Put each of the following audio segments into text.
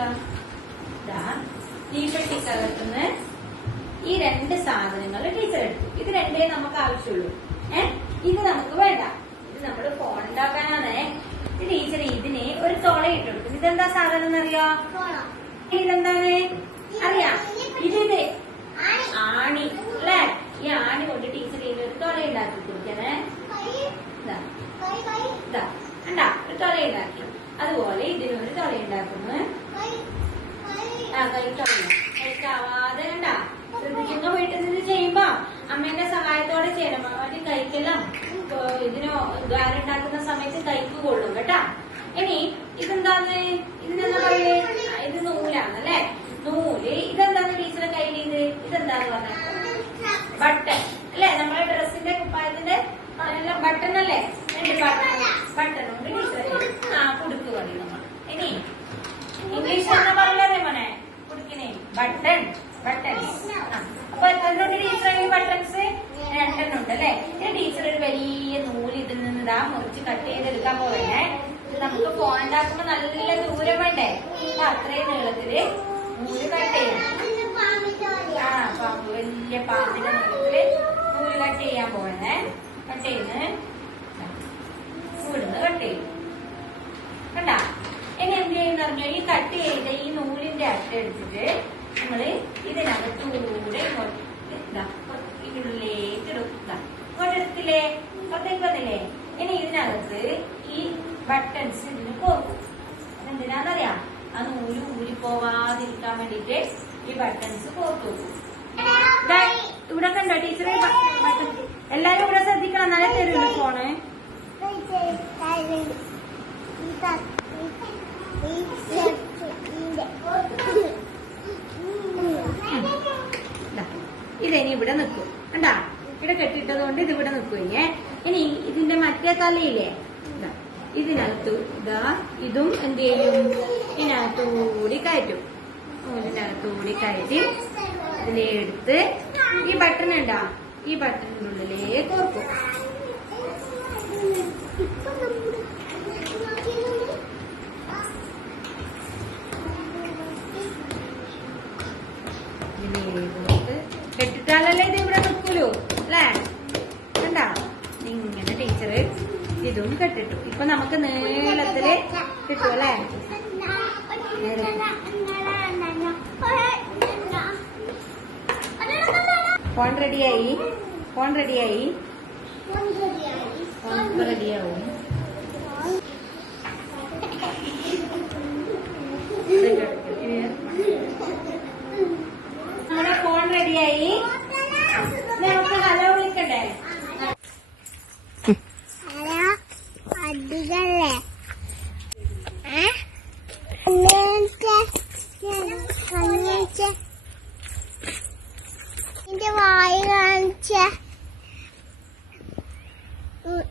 നോക്കാം ഇതാ ഈ രണ്ട് സാധനങ്ങൾ ടീച്ചർ എടുത്തു. ഇത് രണ്ടേ നമുക്ക് ആവശ്യമുള്ളൂ. ഏഹ് ഇത് നമുക്ക് വേണ്ട. ഇത് നമ്മൾ ഫോൺ ഉണ്ടാക്കാനാണേ ടീച്ചർ ഇതിനെ ഒരു തോള ഇട്ടെടുക്കും ഇതെന്താ സാധനം എന്നറിയോ? ഇതെന്താണ് അറിയാ. ഇതിന്റെ ആണി. അല്ലേ? ഈ ആണി കൊണ്ട് ടീച്ചർ ഇതിന് ഒരു തൊള ഉണ്ടാക്കി കൊടുക്കണേ. ഇതാ ഒരു തൊള ഉണ്ടാക്കി അതുപോലെ ഇതിനൊരു തൊള ഉണ്ടാക്കുന്നു ആ കൈ തുറന്നു കൈക്കാവാതെ കണ്ടാ. ശ്രദ്ധിക്കുന്ന വീട്ടിൽ നിന്ന് ചെയ്യുമ്പോ അമ്മേന്റെ സഹായത്തോടെ ചെയ്യണം. മറ്റേ കൈക്കെല്ലാം ഇതിനോ ദ്വാരുണ്ടാക്കുന്ന സമയത്ത് കൈക്ക് കൊള്ളും കേട്ടാ? ഇനി ഇതെന്താന്ന്? ഇതിനെന്താ പറയേ ഇത് നൂലാണല്ലേ നൂൽ. ഇതെന്താന്ന് ടീച്ചറെ കയ്യിൽ ഇത് ഇതെന്താന്ന് പറഞ്ഞ? ബട്ടൺ. അല്ലേ? നമ്മുടെ ഡ്രസ്സിന്റെ കുപ്പായത്തിന്റെ ബട്ടൺ അല്ലേ? രണ്ട് ബട്ടൺ. ബട്ടൺ ഉണ്ട് ടീച്ചറെ ആ കൊടുക്കുക നമ്മൾ ഇനി ഇംഗ്ലീഷ് എന്താ പറയുന്നത് മോനെ കുടിക്കണേ ബട്ടൺ ബട്ടൺസ് അപ്പൊ എത്രണ്ട് ടീച്ചർ ഈ ബട്ടൺസ് രണ്ടെണ്ണം ഉണ്ട് അല്ലേ? ഇനി ടീച്ചർ ഒരു വലിയ നൂൽ ഇതിൽ നിന്ന് ഇതാ മുറിച്ച് കട്ട് ചെയ്തെടുക്കാൻ പോവേ ഇത് നമുക്ക് ഫോൺ ഉണ്ടാക്കുമ്പോ നല്ല ദൂരം വേണ്ടേ? അപ്പൊ അത്രയും നീളത്തിൽ നൂൽ കട്ട് ചെയ്യണം. ആ പാമ്പ് വലിയ പാമ്പിന്റെ നീളത്തിൽ നൂൽ കട്ട് ചെയ്യാൻ പോവേ കട്ട് ചെയ്യുന്നത് ഇവിടുന്ന് കട്ട് ചെയ്യും. കണ്ടാ? ഇനി എന്ത് ചെയ്യുന്ന ഈ കട്ട് ചെയ്ത ഈ നൂലിന്റെ അറ്റ എടുത്തിട്ട് നമ്മൾ ഇതിനകത്തൂടെ ഇതിനുള്ളിലേക്ക് ഇതാ, ഈ ഉള്ളിലേക്ക് ഇടും ഇതാ. ഇങ്ങോട്ട് എടുത്തില്ലേ പുറത്തേക്ക് വന്നില്ലേ ഇനി ഇതിനകത്ത് ഈ ബട്ടൺസ് ഇതിന് കോർക്കും എന്തിനാന്നറിയാം ആ നൂൽ ഊരി പോവാതിരിക്കാൻ വേണ്ടിട്ട് ഈ ബട്ടൺസ് കോർത്തു ഇവിടെ കണ്ടോ ടീച്ചറെ? എല്ലാരും ഇവിടെ ശ്രദ്ധിക്കണം. എന്നാലേ തരുള്ളൂ ഫോണ്? ദാ, ഇതിനി ഇവിടെ നിൽക്കും. കണ്ടാ? ഇവിടെ കെട്ടിട്ടത് കൊണ്ട് ഇത് ഇവിടെ നിൽക്കും ഇനി ഇതിന്റെ മറ്റേ തലയില്ലേ? ഇതിനകത്ത് ഇതാ ഇതും എന്ത് ചെയ്യും? ഇതിനകത്തൂടി കയറ്റും. ഇതിനകത്തൂടി കയറ്റി ഇതിനെ എടുത്ത് ഈ ബട്ടൺ ഉണ്ടാ? ഈ ബട്ടണിന്റെ ഉള്ളിലേക്ക് ഓർക്കും ഇതിലേക്ക് കെട്ടിട്ടാലല്ലേ ഇത് ഇവിടെ നിൽക്കൂലോ അല്ലേ കണ്ടാ ഇങ്ങനെ ടീച്ചർ ഇതും കെട്ടിട്ടു. ഇപ്പൊ നമുക്ക് നീളത്തിൽ കിട്ടും അല്ലേ? ഫോൺ റെഡിയായി ഫോൺ റെഡിയായി ഫോൺ റെഡിയാവും നമ്മുടെ ഫോൺ റെഡിയായി നമുക്ക് ഹലോ വിളിക്കണ്ടേ കാണിച്ച നിന്റെ വായ കാണിച്ച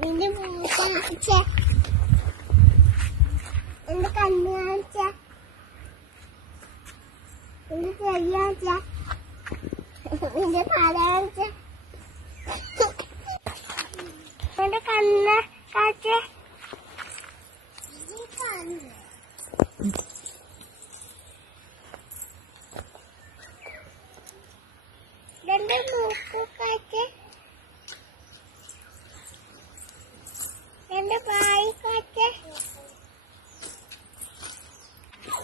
നിന്റെ മൂക്ക് കാണിച്ച എന്റെ കണ്ണ് കാണിച്ച നിന്റെ കൈ കാണിച്ച നിന്റെ പാല കാണിച്ച എന്റെ കണ്ണ് കാണിച്ച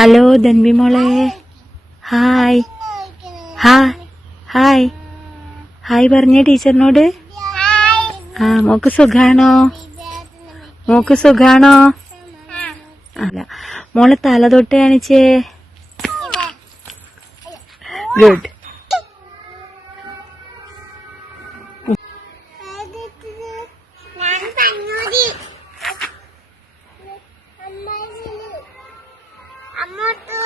ഹലോ ദൻവി മോളെ. ഹായ്. Hi hi. ഹായ് പറഞ്ഞേ ടീച്ചറിനോട്. ആ മോക്ക് സുഖാണോ? മോക്ക് സുഖാണോ? അല്ല. മോളെ തല തൊട്ട് കാണിച്ചേ. ഗുഡ്. আমার তো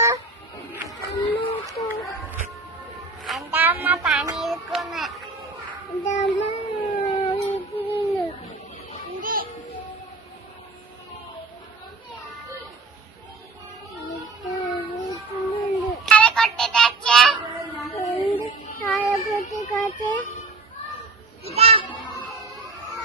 আমার তো আমার পানি কোনে